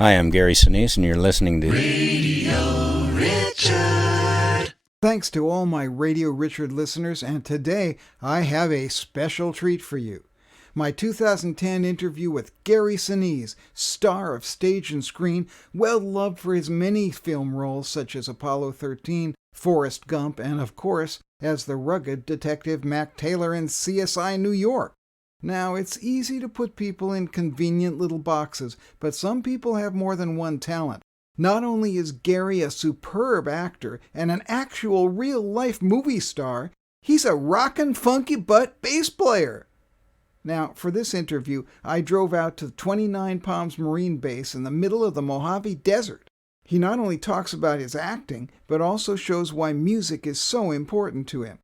Hi, I'm Gary Sinise, and you're listening to Radio Richard. Thanks to all my Radio Richard listeners, and today I have a special treat for you. My 2010 interview with Gary Sinise, star of stage and screen, well loved for his many film roles such as Apollo 13, Forrest, Gump, and of course, as the rugged Detective Mac Taylor in CSI New York. Now, it's easy to put people in convenient little boxes, but some people have more than one talent. Not only is Gary a superb actor and an actual real-life movie star, he's a rockin' funky butt bass player. Now, for this interview, I drove out to 29 Palms Marine Base in the middle of the Mojave Desert. He not only talks about his acting, but also shows why music is so important to him.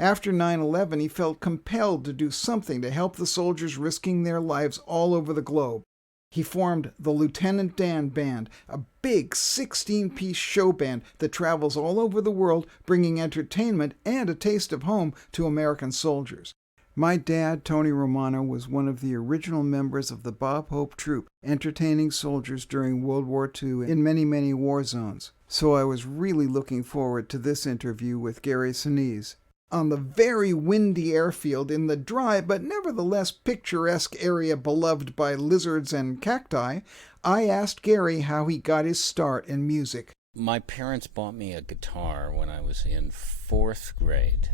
After 9/11, he felt compelled to do something to help the soldiers risking their lives all over the globe. He formed the Lieutenant Dan Band, a big 16-piece show band that travels all over the world, bringing entertainment and a taste of home to American soldiers. My dad, Tony Romano, was one of the original members of the Bob Hope Troop, entertaining soldiers during World War II in many, many war zones. So I was really looking forward to this interview with Gary Sinise. On the very windy airfield in the dry but nevertheless picturesque area beloved by lizards and cacti, I asked Gary how he got his start in music. My parents bought me a guitar when I was in 4th grade,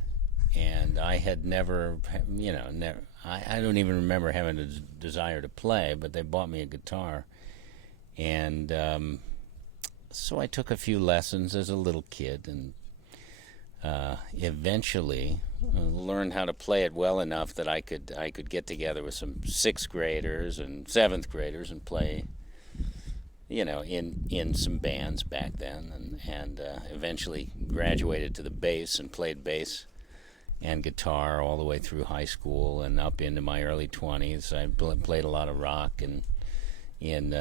and I had never, I don't even remember having a desire to play, but they bought me a guitar. And so I took a few lessons as a little kid and eventually learned how to play it well enough that I could get together with some 6th graders and 7th graders and play, in some bands back then, and eventually graduated to the bass and played bass and guitar all the way through high school and up into my early 20s. I played a lot of rock in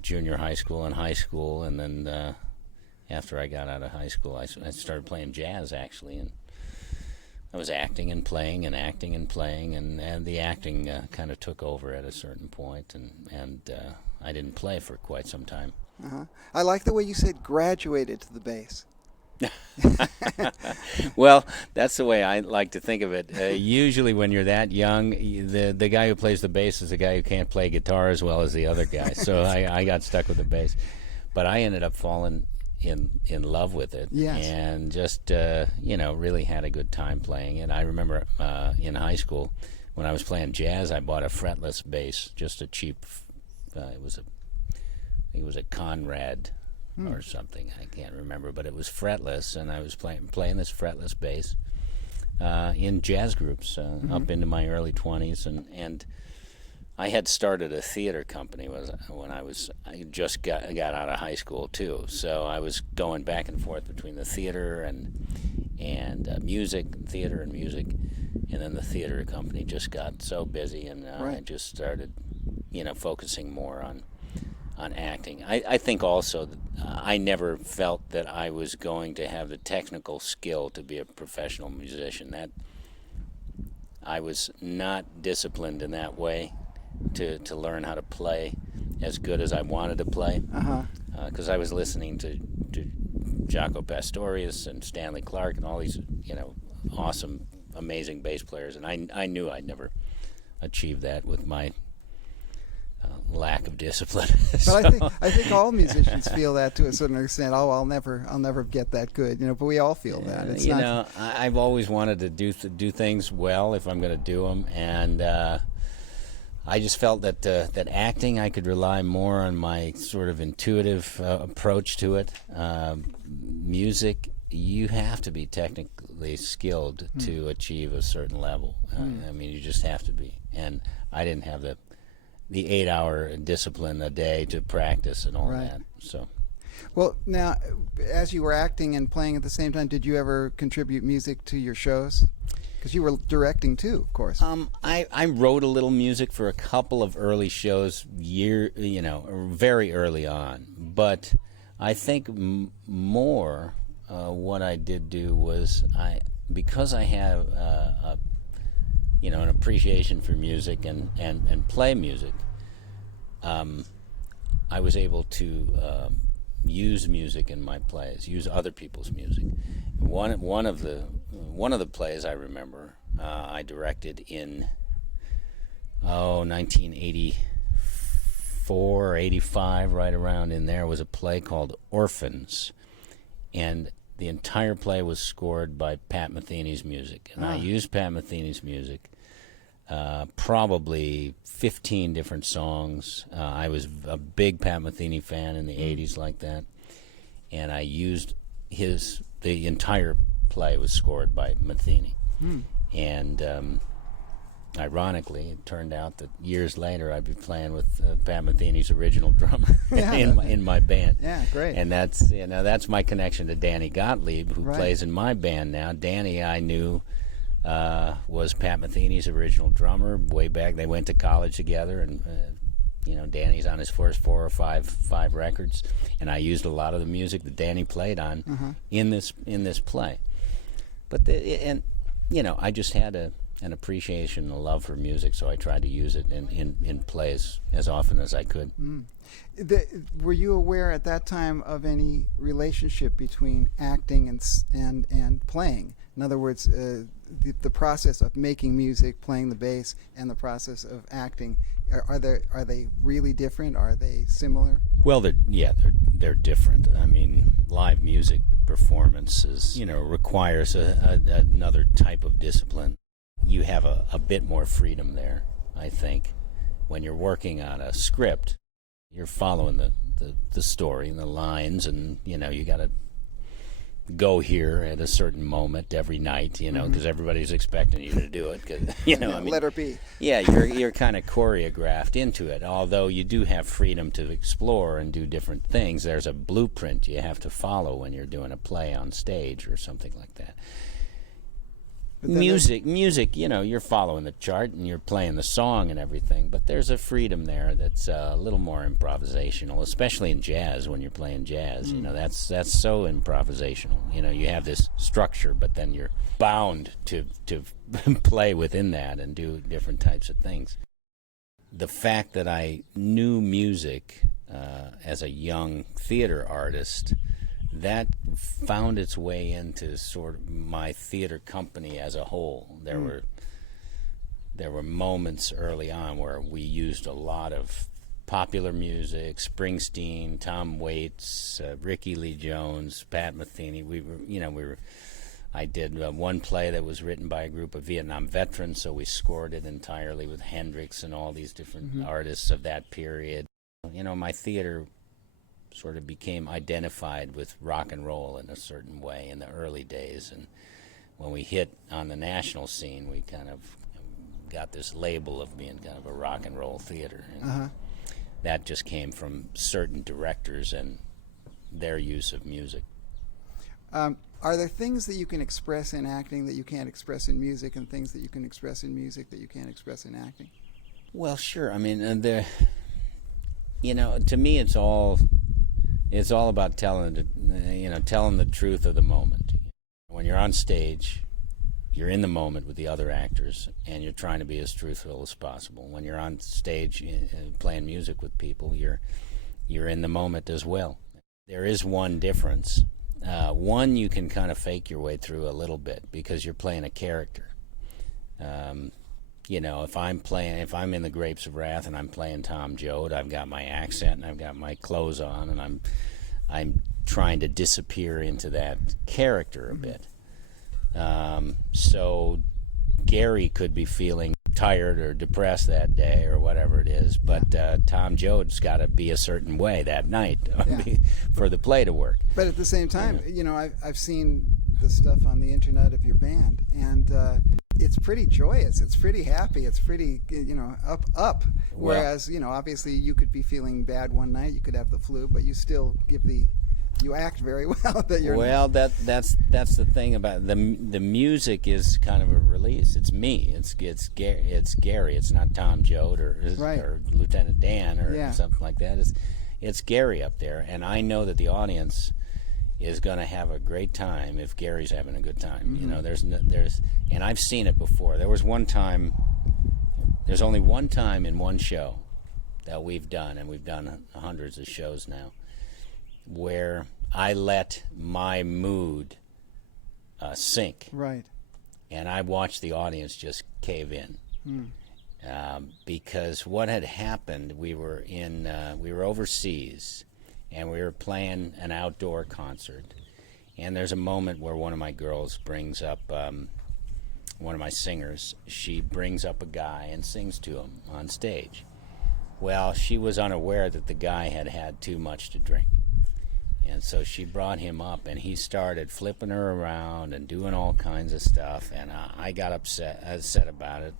junior high school and high school, and then after I got out of high school, I started playing jazz, actually, and I was acting and playing and acting and playing, and the acting kind of took over at a certain point, and I didn't play for quite some time. Uh-huh. I like the way you said graduated to the bass. Well, that's the way I like to think of it. Usually when you're that young, the guy who plays the bass is the guy who can't play guitar as well as the other guy, so I got stuck with the bass. But I ended up falling in love with it, yes, and just really had a good time playing it. I remember in high school when I was playing jazz, I bought a fretless bass, just a cheap. It was a Conrad or something. I can't remember, but it was fretless, and I was playing this fretless bass in jazz groups up into my early 20s, and I had started a theater company when I just got out of high school too. So I was going back and forth between the theater and music, theater and music, and then the theater company just got so busy, and right. I just started, focusing more on acting. I think also that I never felt that I was going to have the technical skill to be a professional musician. That I was not disciplined in that way to learn how to play as good as I wanted to play, because I was listening to Jaco Pastorius and Stanley Clarke and all these awesome, amazing bass players, and I knew I'd never achieve that with my lack of discipline. But I think all musicians feel that to a certain extent. Oh, I'll never get that good, but we all feel that. It's I've always wanted to do things well if I'm going to do them, and I just felt that acting, I could rely more on my sort of intuitive approach to it. Music, you have to be technically skilled to achieve a certain level. I mean, you just have to be. And I didn't have the 8-hour discipline a day to practice and all right. that. So. Well, now, as you were acting and playing at the same time, did you ever contribute music to your shows? Because you were directing too, of course. I wrote a little music for a couple of early shows, very early on. But I think more what I did do was because I have an appreciation for music and play music. I was able to use music in my plays, use other people's music. One of the plays I remember I directed in 1984 or 85, right around in there, was a play called Orphans, and the entire play was scored by Pat Metheny's music, and I used Pat Metheny's music. Probably 15 different songs. I was a big Pat Metheny fan in the 80s like that, and I used the entire play was scored by Metheny. And ironically, it turned out that years later I'd be playing with Pat Metheny's original drummer in my band. Yeah, great. And that's my connection to Danny Gottlieb, who plays in my band now. Danny, I knew, was Pat Metheny's original drummer way back. They went to college together, and Danny's on his first 4 or 5 records, and I used a lot of the music that Danny played on in this play. But I just had an appreciation and a love for music, so I tried to use it in plays as often as I could. Were you aware at that time of any relationship between acting and playing? In other words, the process of making music, playing the bass, and the process of acting, are they really different? Are they similar? Well, they're different. I mean, live music performances, requires another type of discipline. You have a bit more freedom there, I think. When you're working on a script, you're following the story and the lines, and you got to go here at a certain moment every night, because everybody's expecting you to do it. Cause, let her be. Yeah, you're kind of choreographed into it. Although you do have freedom to explore and do different things, there's a blueprint you have to follow when you're doing a play on stage or something like that. Music, you're following the chart and you're playing the song and everything, but there's a freedom there that's a little more improvisational, especially in jazz. When you're playing jazz, that's so improvisational. You have this structure, but then you're bound to play within that and do different types of things. The fact that I knew music as a young theater artist, that found its way into sort of my theater company as a whole. There were moments early on where we used a lot of popular music: Springsteen, Tom Waits, Ricky Lee Jones, Pat Metheny. I did one play that was written by a group of Vietnam veterans, so we scored it entirely with Hendrix and all these different artists of that period. My theater sort of became identified with rock and roll in a certain way in the early days, and when we hit on the national scene, we kind of got this label of being kind of a rock and roll theater. And that just came from certain directors and their use of music. Are there things that you can express in acting that you can't express in music, and things that you can express in music that you can't express in acting? Well, sure. I mean, to me, it's all about telling the truth of the moment. When you're on stage, you're in the moment with the other actors, and you're trying to be as truthful as possible. When you're on stage playing music with people, you're in the moment as well. There is one difference. One, you can kind of fake your way through a little bit because you're playing a character. If I'm in the Grapes of Wrath and I'm playing Tom Joad, I've got my accent and I've got my clothes on, and I'm trying to disappear into that character a bit. So Gary could be feeling tired or depressed that day or whatever it is, but Tom Joad's got to be a certain way that night for the play to work. But at the same time, I've seen the stuff on the internet of your band, and it's pretty joyous, it's pretty happy, it's pretty up. Whereas obviously you could be feeling bad one night, you could have the flu, but you still you act very well. That's the thing about the music is kind of a release. It's me. It's Gary. It's not Tom Joad or Lieutenant Dan or something like that. It's Gary up there, and I know that the audience is going to have a great time if Gary's having a good time. And I've seen it before. There's only one time in one show that we've done, and we've done hundreds of shows now, where I let my mood sink, Right. and I watched the audience just cave in. Because what had happened, we were overseas, and we were playing an outdoor concert, and there's a moment where one of my girls brings up, one of my singers, she brings up a guy and sings to him on stage. Well, she was unaware that the guy had had too much to drink. And so she brought him up, and he started flipping her around and doing all kinds of stuff, and I got upset about it,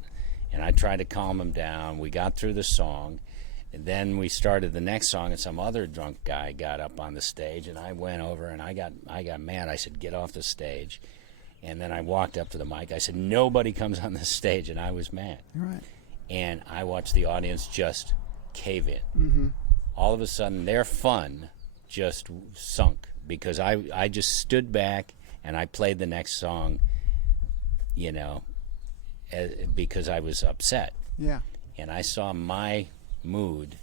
and I tried to calm him down. We got through the song, and then we started the next song, and some other drunk guy got up on the stage, and I went over, and I got mad. I said, "Get off the stage." And then I walked up to the mic. I said, "Nobody comes on the stage," and I was mad. Right. And I watched the audience just cave in. All of a sudden, their fun just sunk, because I just stood back and I played the next song, because I was upset. Yeah. And I saw my mood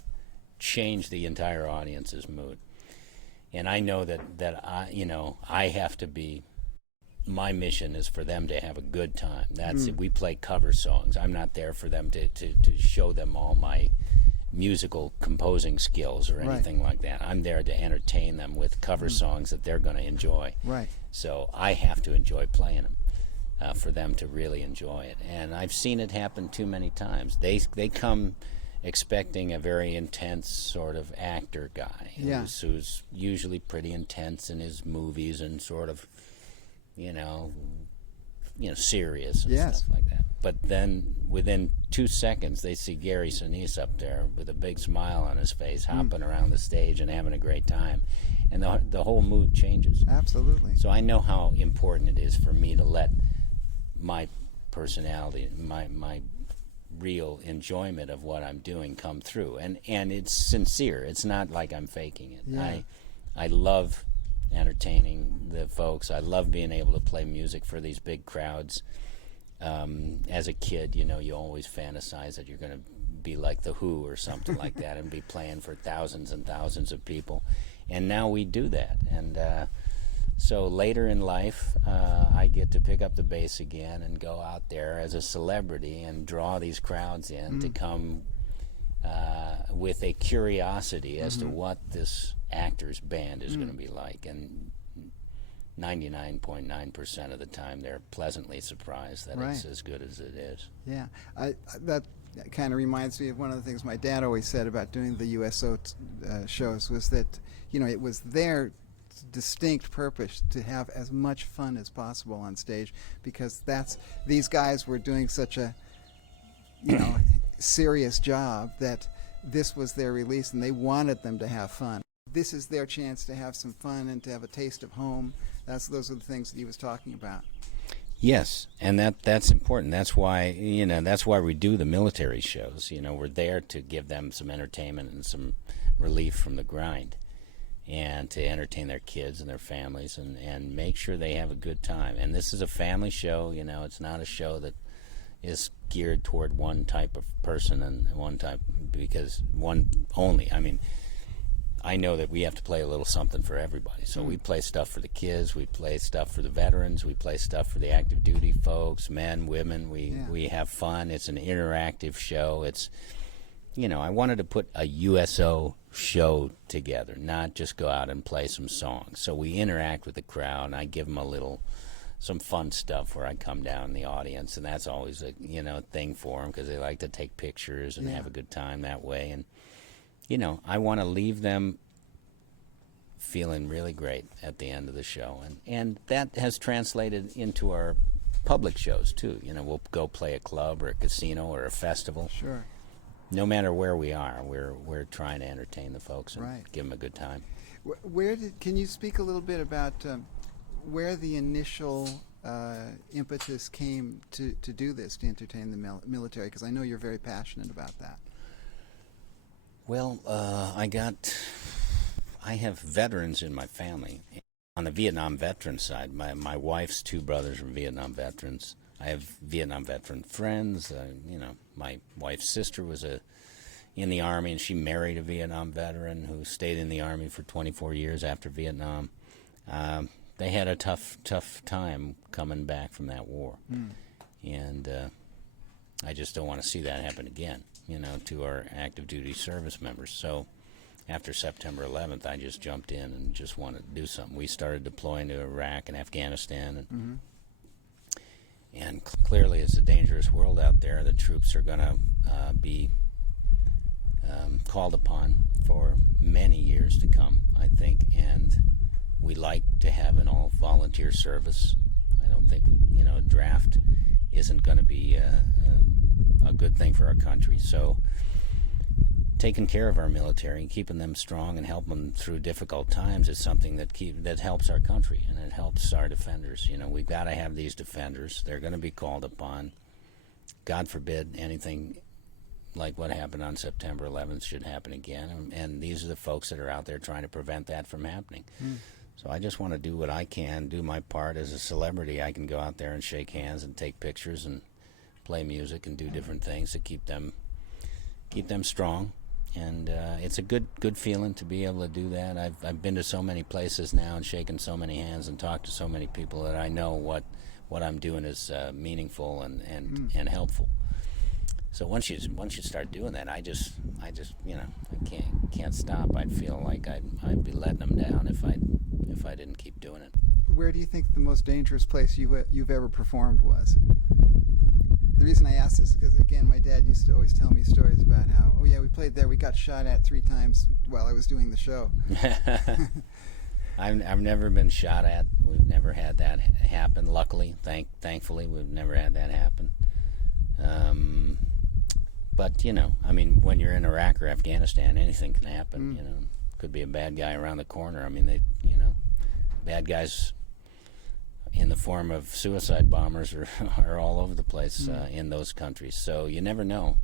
change the entire audience's mood. And I know that I have to be, my mission is for them to have a good time. That's it. We play cover songs. I'm not there for them to show them all my musical composing skills or anything like that. I'm there to entertain them with cover songs that they're going to enjoy. Right. So I have to enjoy playing them for them to really enjoy it. And I've seen it happen too many times. They come expecting a very intense sort of actor guy who's usually pretty intense in his movies and sort of, serious and stuff like that. But then within 2 seconds, they see Gary Sinise up there with a big smile on his face, hopping around the stage and having a great time. And the whole mood changes. Absolutely. So I know how important it is for me to let my personality, my real enjoyment of what I'm doing come through. And it's sincere. It's not like I'm faking it. Yeah. I love entertaining the folks. I love being able to play music for these big crowds. As a kid, you always fantasize that you're going to be like The Who or something like that and be playing for thousands and thousands of people. And now we do that. And so later in life, I get to pick up the bass again and go out there as a celebrity and draw these crowds in to come with a curiosity as to what this actor's band is going to be like. And 99.9% of the time, they're pleasantly surprised that it's as good as it is. Yeah. That kind of reminds me of one of the things my dad always said about doing the USO shows, was that, it was their distinct purpose to have as much fun as possible on stage, because these guys were doing such a, serious job that this was their release, and they wanted them to have fun. This is their chance to have some fun and to have a taste of home. Those are the things that he was talking about. Yes, and that's important. That's why we do the military shows. We're there to give them some entertainment and some relief from the grind, and to entertain their kids and their families and make sure they have a good time. And this is a family show. It's not a show that is geared toward one type of person and one type, because one only. I know that we have to play a little something for everybody. So we play stuff for the kids, we play stuff for the veterans, we play stuff for the active duty folks, men, women. We have fun. It's an interactive show. It's, I wanted to put a USO show together, not just go out and play some songs. So we interact with the crowd, and I give them some fun stuff where I come down in the audience, and that's always a thing for them, because they like to take pictures and have a good time that way. And I want to leave them feeling really great at the end of the show. And that has translated into our public shows, too. We'll go play a club or a casino or a festival. Sure. No matter where we are, we're trying to entertain the folks and give them a good time. Can you speak a little bit about where the initial impetus came to do this, to entertain the military? Because I know you're very passionate about that. Well, I have veterans in my family. On the Vietnam veteran side, my wife's two brothers are Vietnam veterans. I have Vietnam veteran friends. My wife's sister was in the Army, and she married a Vietnam veteran who stayed in the Army for 24 years after Vietnam. They had a tough time coming back from that war. And I just don't want to see that happen again, to our active duty service members. So after September 11th, I just jumped in and just wanted to do something. We started deploying to Iraq and Afghanistan, and clearly it's a dangerous world out there. The troops are going to be called upon for many years to come, I think, and we like to have an all-volunteer service. I don't think, a draft isn't going to be a good thing for our country. So taking care of our military and keeping them strong and helping them through difficult times is something that helps our country, and it helps our defenders. We've got to have these defenders. They're going to be called upon. God forbid anything like what happened on September 11th should happen again, and these are the folks that are out there trying to prevent that from happening. So I just want to do what I can, do my part as a celebrity. I can go out there and shake hands and take pictures and play music and do different things to keep them strong. And it's a good feeling to be able to do that. I've been to so many places now and shaken so many hands and talked to so many people that I know what I'm doing is meaningful and helpful. So once you start doing that, I just I can't stop. I'd feel like I'd be letting them down if I didn't keep doing it. Where do you think the most dangerous place you've ever performed was? The reason I ask this is because, again, my dad used to always tell me stories about how, oh yeah, we played there, we got shot at 3 times while I was doing the show. I've never been shot at. We've never had that happen. Luckily, thankfully, we've never had that happen. But when you're in Iraq or Afghanistan, anything can happen. Could be a bad guy around the corner. Bad guys in the form of suicide bombers are all over the place in those countries. So you never know.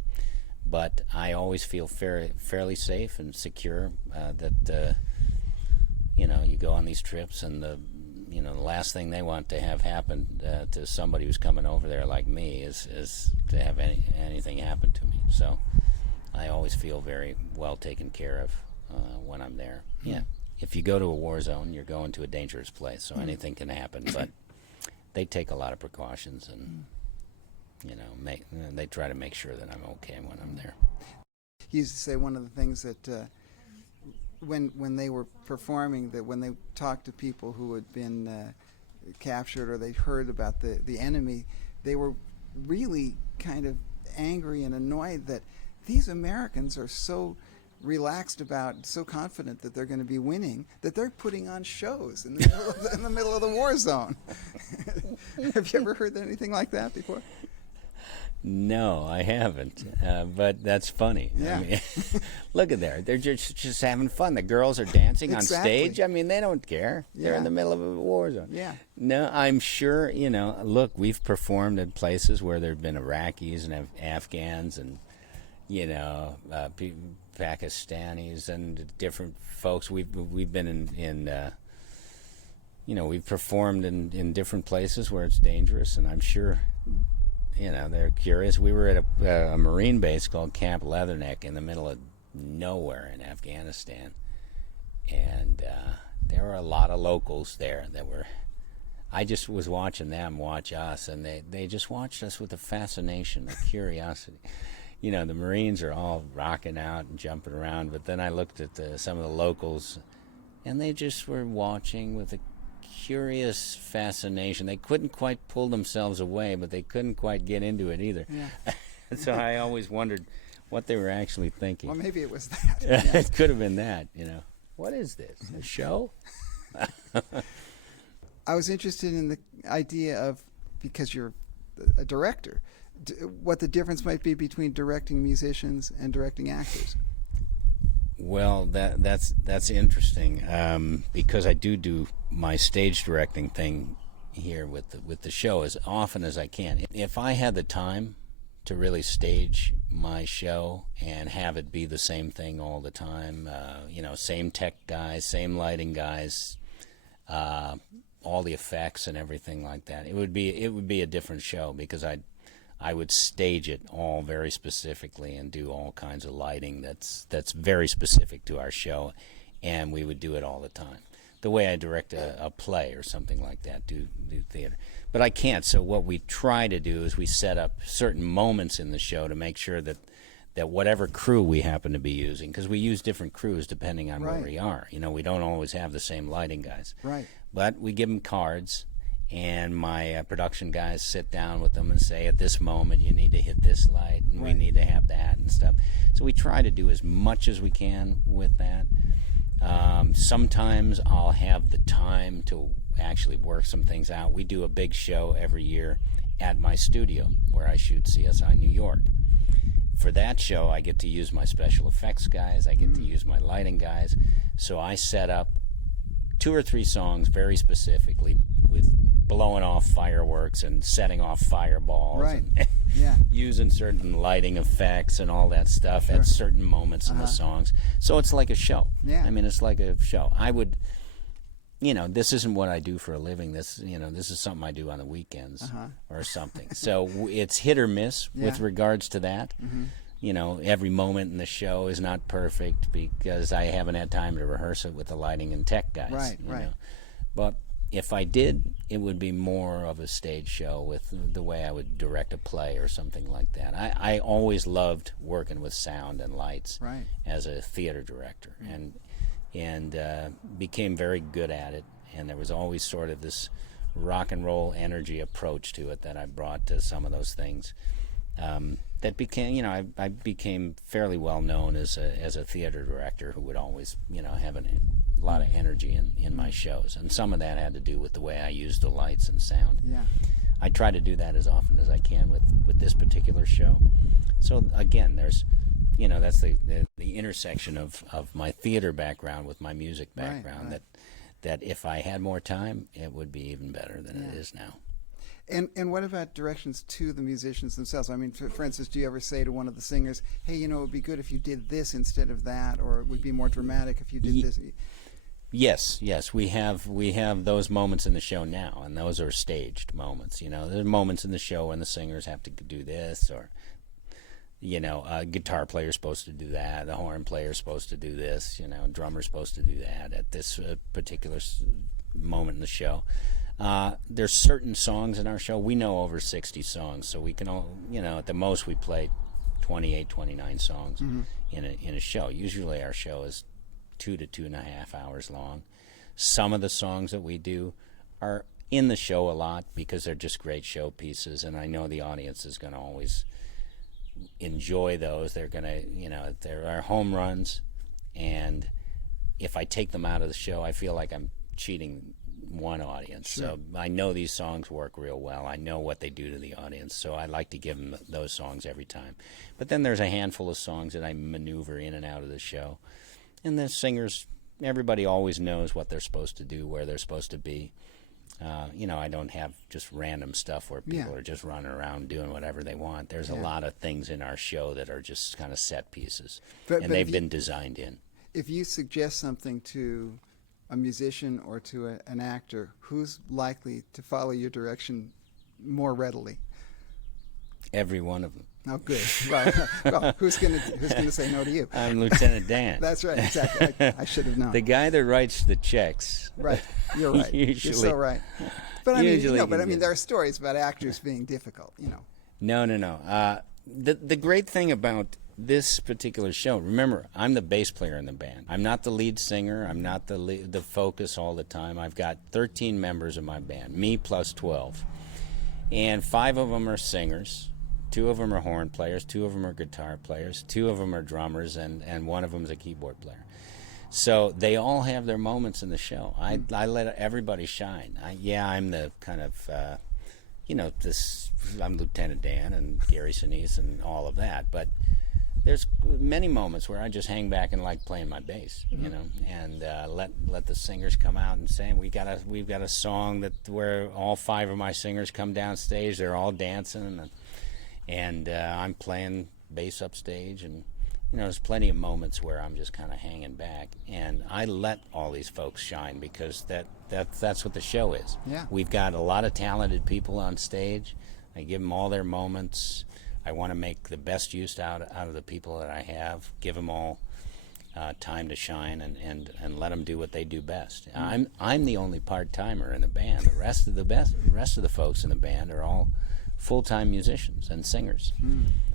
But I always feel fairly safe and secure that you go on these trips, and the last thing they want to have happen to somebody who's coming over there like me is to have anything happen to me. So I always feel very well taken care of when I'm there. Yeah. If you go to a war zone, you're going to a dangerous place, so anything can happen. But they take a lot of precautions, and they try to make sure that I'm okay when I'm there. He used to say one of the things that when they were performing, that when they talked to people who had been captured or they'd heard about the enemy, they were really kind of angry and annoyed that these Americans are so relaxed about, so confident that they're going to be winning, that they're putting on shows in the middle of the war zone. Have you ever heard anything like that before? No, I haven't. But that's funny. Yeah. Look at there. They're just having fun. The girls are dancing on Exactly. stage. They don't care. They're in the middle of a war zone. Yeah. No, I'm sure, look, we've performed in places where there have been Iraqis and Afghans and, Pakistanis and different folks. We've been in we've performed in different places where it's dangerous, and I'm sure they're curious. We were at a Marine base called Camp Leatherneck in the middle of nowhere in Afghanistan, and there were a lot of locals there that were. I just was watching them watch us, and they just watched us with a fascination, a curiosity. The Marines are all rocking out and jumping around, but then I looked at some of the locals, and they just were watching with a curious fascination. They couldn't quite pull themselves away, but they couldn't quite get into it either. Yeah. So I always wondered what they were actually thinking. Well, maybe it was that. It could have been that, What is this, a show? I was interested in the idea of, because you're a director, what the difference might be between directing musicians and directing actors. Well, that's interesting because I do my stage directing thing here with the show as often as I can. If I had the time to really stage my show and have it be the same thing all the time, same tech guys, same lighting guys, all the effects and everything like that, it would be a different show, because I would stage it all very specifically and do all kinds of lighting that's very specific to our show, and we would do it all the time. The way I direct a play or something like that, do theater. But I can't, so what we try to do is we set up certain moments in the show to make sure that whatever crew we happen to be using, because we use different crews depending on where we are. You know, we don't always have the same lighting guys. Right. But we give them cards, and my production guys sit down with them and say, at this moment you need to hit this light, and we need to have that and stuff. So we try to do as much as we can with that. Sometimes I'll have the time to actually work some things out. We do a big show every year at my studio where I shoot CSI New York. For that show, I get to use my special effects guys. I get to use my lighting guys. So I set up 2 or 3 songs very specifically with blowing off fireworks and setting off fireballs. Right. And Yeah. using certain lighting effects and all that stuff at certain moments in the songs. So it's like a show. Yeah. I mean, it's like a show. I would, you know, this isn't what I do for a living. This, you know, this is something I do on the weekends or something. So it's hit or miss with regards to that. You know, every moment in the show is not perfect because I haven't had time to rehearse it with the lighting and tech guys. Right, you right. know. But if I did, it would be more of a stage show with the way I would direct a play or something like that. I always loved working with sound and lights as a theater director, and became very good at it. And there was always sort of this rock and roll energy approach to it that I brought to some of those things. That became, you know, I became fairly well known as a theater director who would always, you know, have a lot of energy in my shows, and some of that had to do with the way I used the lights and sound. Yeah. I try to do that as often as I can with this particular show. So again, there's, you know, that's the intersection of my theater background with my music background. That if I had more time, it would be even better than it is now. And what about directions to the musicians themselves? I mean, for instance, do you ever say to one of the singers, hey, you know, it would be good if you did this instead of that, or it would be more dramatic if you did this? Yes, we have those moments in the show now, and those are staged moments. You know, there's moments in the show when the singers have to do this, or, you know, a guitar player's supposed to do that, the horn player's supposed to do this, you know, a drummer's supposed to do that at this particular moment in the show. There's certain songs in our show. We know over 60 songs, so we can all, you know, at the most we play 28, 29 songs in a show. Usually our show is 2 to 2.5 hours long. Some of the songs that we do are in the show a lot because they're just great show pieces, and I know the audience is going to always enjoy those. They're going to, you know, they're our home runs, and if I take them out of the show, I feel like I'm cheating one audience. So I know these songs work real well. I know what they do to the audience, so I like to give them those songs every time. But then there's a handful of songs that I maneuver in and out of the show. And the singers, everybody always knows what they're supposed to do, where they're supposed to be. You know, I don't have just random stuff where people are just running around doing whatever they want. There's a lot of things in our show that are just kind of set pieces, and they've been designed in. If you suggest something to a musician or to an actor, who's likely to follow your direction more readily? Every one of them. Oh, good. Well, who's gonna say no to you? I'm Lieutenant Dan. That's right. Exactly. I should have known. The guy that writes the checks. Right. You're right. Usually, you're so right. But I mean, usually there are stories about actors being difficult. You know. No. The great thing about this particular show, remember, I'm the bass player in the band. I'm not the lead singer. I'm not the focus all the time. I've got 13 members of my band, me plus 12. And 5 of them are singers. 2 of them are horn players, 2 of them are guitar players, 2 of them are drummers, and 1 of them is a keyboard player. So they all have their moments in the show. I let everybody shine. I'm the kind of, you know, I'm Lieutenant Dan and Gary Sinise and all of that, but there's many moments where I just hang back and like playing my bass, you know, and let the singers come out and sing. We've got a song where all 5 of my singers come down stage. They're all dancing, and I'm playing bass upstage, and you know, there's plenty of moments where I'm just kind of hanging back, and I let all these folks shine because that's what the show is. Yeah. We've got a lot of talented people on stage. I give them all their moments. I want to make the best use out of the people that I have. Give them all time to shine, and let them do what they do best. I'm the only part-timer in the band. The rest of the folks in the band are all full-time musicians and singers.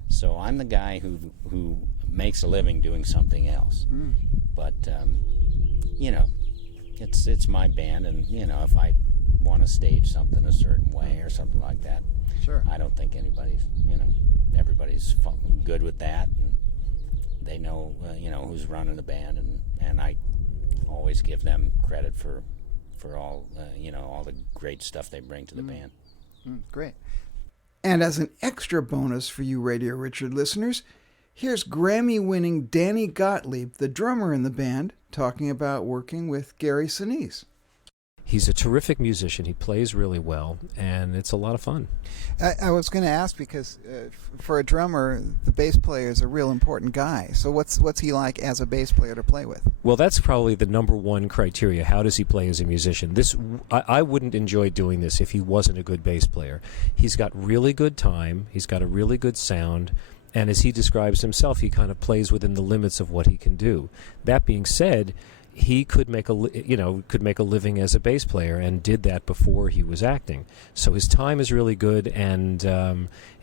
So I'm the guy who makes a living doing something else. But you know, it's my band, and you know, if I want to stage something a certain way or something like that, Sure. I don't think everybody's good with that, and they know who's running the band, and I always give them credit for all all the great stuff they bring to the band. Great. And as an extra bonus for you Radio Richard listeners, here's Grammy-winning Danny Gottlieb, the drummer in the band, talking about working with Gary Sinise. He's a terrific musician. He plays really well, and it's a lot of fun. I was going to ask because for a drummer, the bass player is a real important guy. So what's he like as a bass player to play with? Well, that's probably the number one criteria. How does he play as a musician? I wouldn't enjoy doing this if he wasn't a good bass player. He's got really good time. He's got a really good sound. And as he describes himself, he kind of plays within the limits of what he can do. That being said, he could make a living as a bass player, and did that before he was acting. So his time is really good, and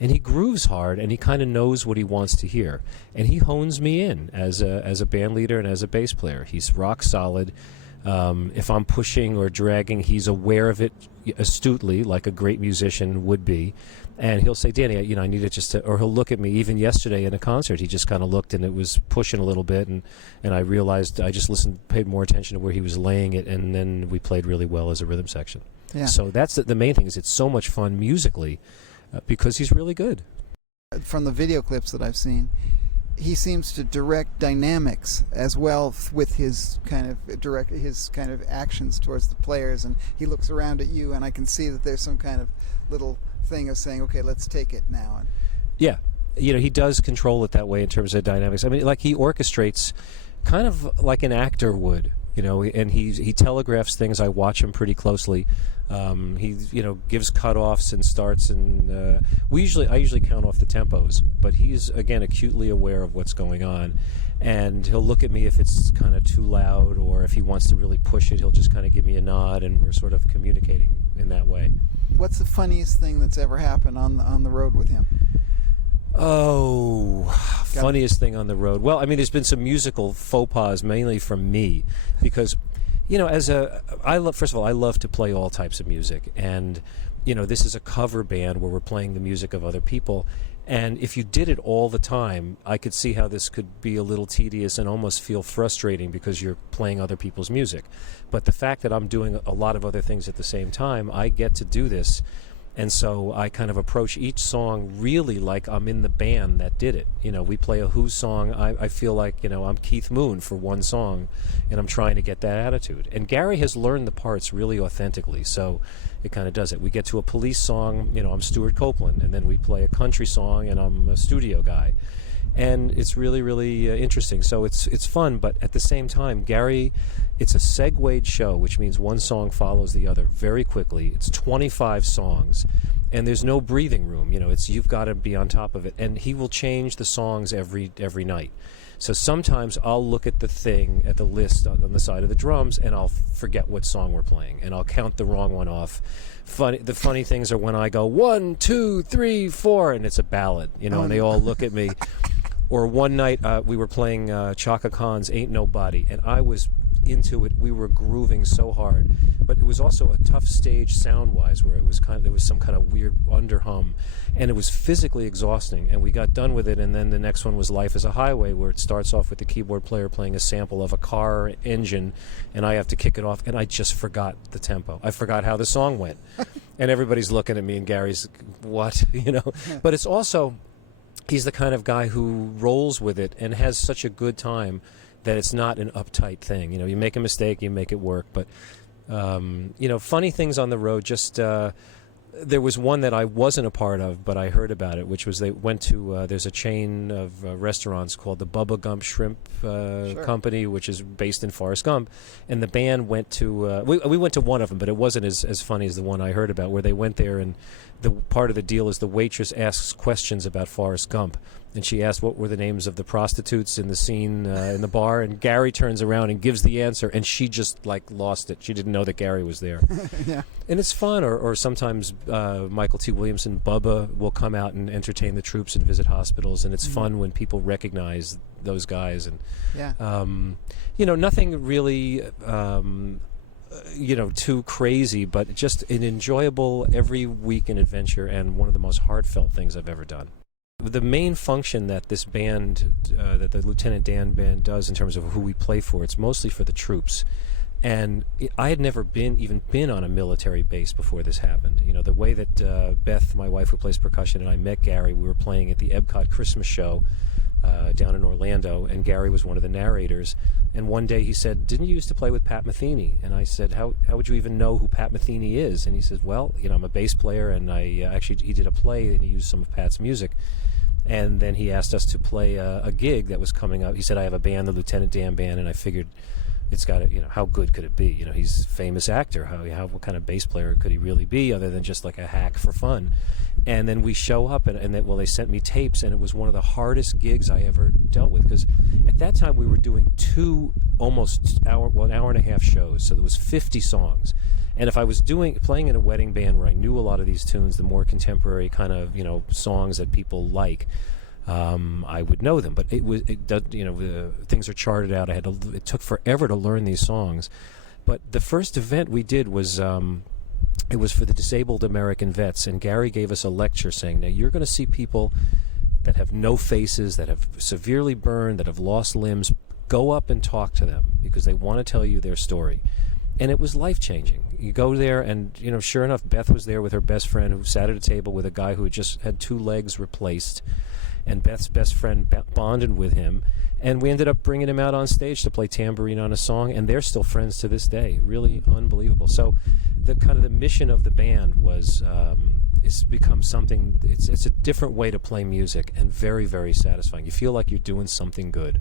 he grooves hard, and he kind of knows what he wants to hear. And he hones me in as a band leader and as a bass player. He's rock solid. If I'm pushing or dragging, he's aware of it astutely, like a great musician would be. And he'll say, Danny, I need it just to, or he'll look at me. Even yesterday in a concert, he just kind of looked, and it was pushing a little bit, and I realized I just paid more attention to where he was laying it, and then we played really well as a rhythm section. Yeah. So that's the main thing, is it's so much fun musically because he's really good. From the video clips that I've seen, he seems to direct dynamics as well with his kind of actions towards the players, and he looks around at you, and I can see that there's some kind of little thing of saying, okay, let's take it now. Yeah, he does control it that way in terms of dynamics. I mean, like, he orchestrates kind of like an actor would, and he telegraphs things. I watch him pretty closely. He gives cutoffs and starts, and I usually count off the tempos, but he's again acutely aware of what's going on, and he'll look at me if it's kind of too loud, or if he wants to really push it, he'll just kind of give me a nod, and we're sort of communicating in that way. What's the funniest thing that's ever happened on the road with him? Oh, funniest thing on the road. Well, I mean, there's been some musical faux pas, mainly from me, because, first of all, I love to play all types of music, and, this is a cover band where we're playing the music of other people, and if you did it all the time, I could see how this could be a little tedious and almost feel frustrating because you're playing other people's music. But the fact that I'm doing a lot of other things at the same time, I get to do this. And so I kind of approach each song really like I'm in the band that did it. We play a Who song. I feel like, I'm Keith Moon for one song, and I'm trying to get that attitude. And Gary has learned the parts really authentically, so it kind of does it. We get to a Police song, I'm Stuart Copeland, and then we play a country song, and I'm a studio guy. And it's really, really interesting. So it's fun, but at the same time, Gary, it's a segued show, which means one song follows the other very quickly. It's 25 songs, and there's no breathing room. You've got to be on top of it. And he will change the songs every night. So sometimes I'll look at the list on the side of the drums, and I'll forget what song we're playing, and I'll count the wrong one off. The funny things are when I go 1, 2, 3, 4, and it's a ballad, and they all look at me. Or one night we were playing Chaka Khan's "Ain't Nobody," and I was into it. We were grooving so hard, but it was also a tough stage sound-wise, where there was some kind of weird underhum, and it was physically exhausting. And we got done with it, and then the next one was "Life Is a Highway," where it starts off with the keyboard player playing a sample of a car engine, and I have to kick it off, and I just forgot the tempo. I forgot how the song went, and everybody's looking at me, and Gary's, what, But it's also, he's the kind of guy who rolls with it and has such a good time that it's not an uptight thing. You make a mistake, you make it work. But, funny things on the road, just, there was one that I wasn't a part of, but I heard about it, which was they went to, there's a chain of restaurants called the Bubba Gump Shrimp Company, which is based in Forrest Gump, and the band went to, we went to one of them, but it wasn't as funny as the one I heard about, where they went there, and the part of the deal is the waitress asks questions about Forrest Gump, and she asked what were the names of the prostitutes in the scene in the bar, and Gary turns around and gives the answer, and she just like lost it. She didn't know that Gary was there. Yeah. And it's fun, or sometimes Michael T. Williamson, Bubba, will come out and entertain the troops and visit hospitals, and it's fun when people recognize those guys. And Yeah. Nothing really too crazy, but just an enjoyable every weekend adventure, and one of the most heartfelt things I've ever done. The main function that this band, that the Lieutenant Dan band does in terms of who we play for, it's mostly for the troops. And I had never even been on a military base before this happened. You know, the way that Beth, my wife who plays percussion, and I met Gary, we were playing at the Epcot Christmas show down in Orlando, and Gary was one of the narrators. And one day he said, "Didn't you used to play with Pat Metheny?" And I said, how would you even know who Pat Metheny is? And he said, "Well, I'm a bass player, and he did a play, and he used some of Pat's music." And then he asked us to play a gig that was coming up. He said, "I have a band, the Lieutenant Dan band," and I figured it's got to, how good could it be? He's a famous actor. What kind of bass player could he really be other than just like a hack for fun? And then we show up, and they sent me tapes, and it was one of the hardest gigs I ever dealt with, because at that time we were doing two almost an hour and a half shows, so there was 50 songs. And if I was playing in a wedding band where I knew a lot of these tunes, the more contemporary kind of songs that people like, I would know them. But things are charted out. It took forever to learn these songs. But the first event we did was it was for the disabled American vets, and Gary gave us a lecture saying, "Now you're going to see people that have no faces, that have severely burned, that have lost limbs. Go up and talk to them because they want to tell you their story." And it was life-changing. You go there, and sure enough, Beth was there with her best friend, who sat at a table with a guy who had just had 2 legs replaced. And Beth's best friend bonded with him, and we ended up bringing him out on stage to play tambourine on a song, and they're still friends to this day. Really unbelievable. So the mission of the band was it's become something. It's a different way to play music, and very, very satisfying. You feel like you're doing something good.